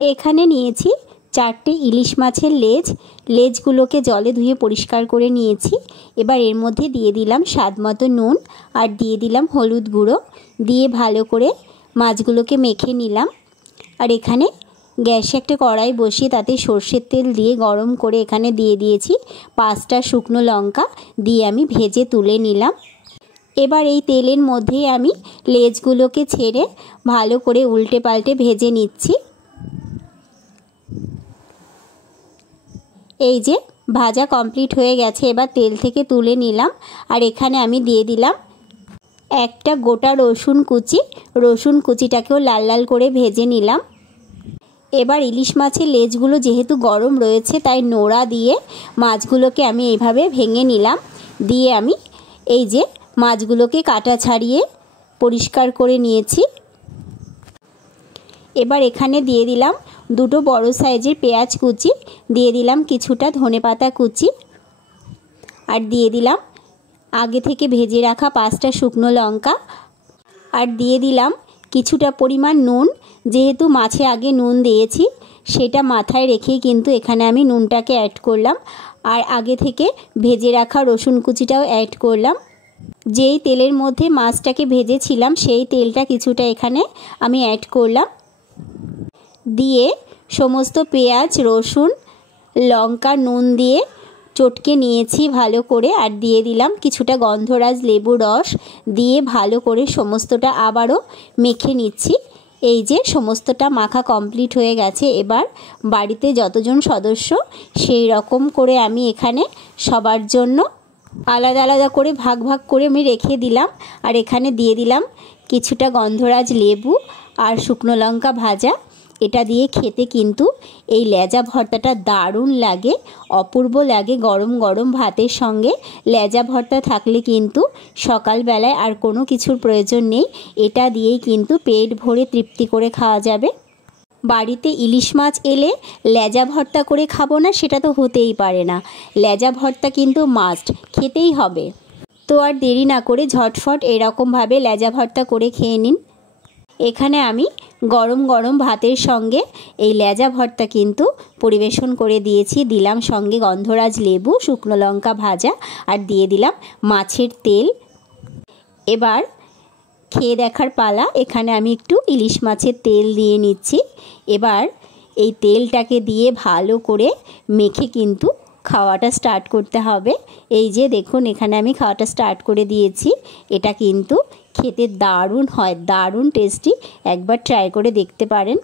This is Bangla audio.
এখানে নিয়েছি 4টে ইলিশ মাছের লেজ। লেজগুলোকে জলে ধুয়ে পরিষ্কার করে নিয়েছি। এবার এর মধ্যে দিয়ে দিলাম স্বাদমতো নুন আর দিয়ে দিলাম হলুদ গুঁড়ো, দিয়ে ভালো করে মাছগুলোকে মেখে নিলাম। আর এখানে গ্যাসে একটা কড়াই বসিয়ে তাতে সর্ষের তেল দিয়ে গরম করে এখানে দিয়ে দিয়েছি 5টা শুকনো লঙ্কা, দিয়ে আমি ভেজে তুলে নিলাম। এবার এই তেলের মধ্যেই আমি লেজগুলোকে ছেড়ে ভালো করে উল্টে পাল্টে ভেজে নিচ্ছি। এই যে ভাজা কমপ্লিট হয়ে গেছে, এবার তেল থেকে তুলে নিলাম। আর এখানে আমি দিয়ে দিলাম একটা গোটা রসুন কুচি। রসুন কুচিটাকেও লাল লাল করে ভেজে নিলাম। এবার ইলিশ মাছের লেজগুলো যেহেতু গরম রয়েছে তাই নোড়া দিয়ে মাছগুলোকে আমি এইভাবে ভেঙে নিলাম। দিয়ে আমি এই যে মাছগুলোকে কাটা ছাড়িয়ে পরিষ্কার করে নিয়েছি। এবার এখানে দিয়ে দিলাম 2টো বড় সাইজের পেঁয়াজ কুচি, দিয়ে দিলাম কিছুটা ধনেপাতা কুচি, আর দিয়ে দিলাম আগে থেকে ভেজে রাখা 5টা শুকনো লঙ্কা, আর দিয়ে দিলাম কিছুটা পরিমাণ নুন। যেহেতু মাছে আগে নুন দিয়েছি সেটা মাথায় রেখেই কিন্তু এখানে আমি নুনটাকে অ্যাড করলাম। আর আগে থেকে ভেজে রাখা রসুন কুচিটাও অ্যাড করলাম। যেই তেলের মধ্যে মাছটাকে ভেজেছিলাম সেই তেলটা কিছুটা এখানে আমি অ্যাড করলাম। দিয়ে সমস্ত পেঁয়াজ, রসুন, লঙ্কা নুন দিয়ে চটকে নিয়েছি ভালো করে। আর দিয়ে দিলাম কিছুটা গন্ধরাজ লেবুর রস, দিয়ে ভালো করে সমস্তটা আবারও মেখে নিচ্ছি। এই যে সমস্তটা মাখা কমপ্লিট হয়ে গেছে। এবার বাড়িতে যতজন সদস্য সেই রকম করে আমি এখানে সবার জন্য আলাদা আলাদা করে ভাগ ভাগ করে আমি রেখে দিলাম। আর এখানে দিয়ে দিলাম কিছুটা গন্ধরাজ লেবু আর শুকনো লঙ্কা ভাজা। এটা দিয়ে খেতে কিন্তু এই লেজা ভর্তাটা দারুণ লাগে, অপূর্ব লাগে। গরম গরম ভাতের সঙ্গে লেজা ভর্তা থাকলে কিন্তু সকালবেলায় আর কোনো কিছুর প্রয়োজন নেই। এটা দিয়েই কিন্তু পেট ভরে তৃপ্তি করে খাওয়া যাবে। বাড়িতে ইলিশ মাছ এলে লেজা ভর্তা করে খাবো না সেটা তো হতেই পারে না। লেজা ভর্তা কিন্তু মাস্ট, খেতেই হবে। তো আর দেরি না করে ঝটফট এরকমভাবে লেজা ভর্তা করে খেয়ে নিন। এখানে আমি গরম গরম ভাতের সঙ্গে এই লেজা ভর্তা কিন্তু পরিবেশন করে দিয়েছি। দিলাম সঙ্গে গন্ধরাজ লেবু, শুকনো লঙ্কা ভাজা, আর দিয়ে দিলাম মাছের তেল। এবার খেয়ে দেখার পালা। এখানে আমি একটু ইলিশ মাছের তেল দিয়ে নিচ্ছি। এবার এই তেলটাকে দিয়ে ভালো করে মেখে কিন্তু খাওয়াটা স্টার্ট করতে হবে। এই যে দেখুন এখানে আমি খাওয়াটা স্টার্ট করে দিয়েছি। এটা কিন্তু খেতে দারুণ হয়, দারুণ টেস্টি। একবার ট্রাই করে দেখতে পারেন।